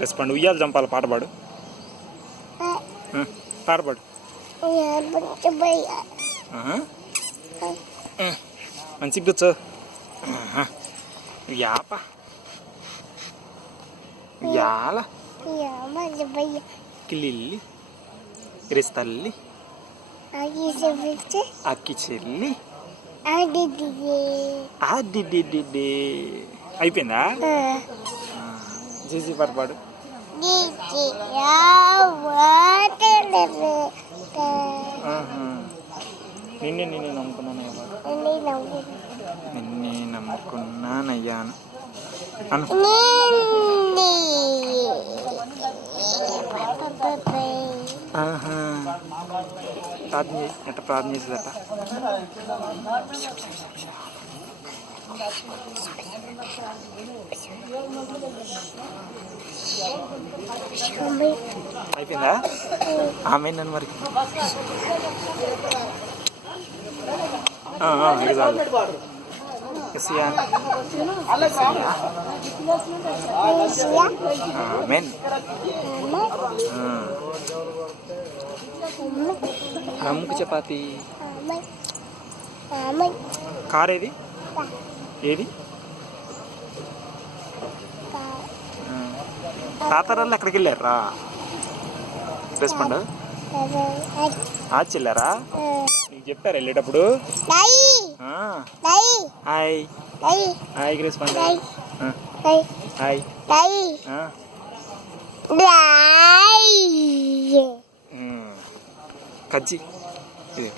respond ఉయ్యాలు చంపాలి పాట పాడు పాడపాడు మంచి కూర్చో యాప యాల కిల్లి రిస్తల్లి అక్కి చెల్లి అయిపోయిందా జేజీ పాట పాడు నిన్నే నమ్ముకున్నానయ్యా నిన్నే నమ్ముకున్నానయ్యా అను ప్రార్థన ఎట్ట ప్రార్థన చేసేదట అయిపోయిందా ఆమె నన్ను మరి నమ్ముకు చపాతి కార్ ఏది ఏది తాతారాళ్ళు ఎక్కడికి వెళ్ళారా రెస్పాండ్ ఆచెల్లారా నీకు చెప్పారు వెళ్ళేటప్పుడు హాయ్ హాయ్ రెస్పాండ్ హాయ్ కజ్జి ఇది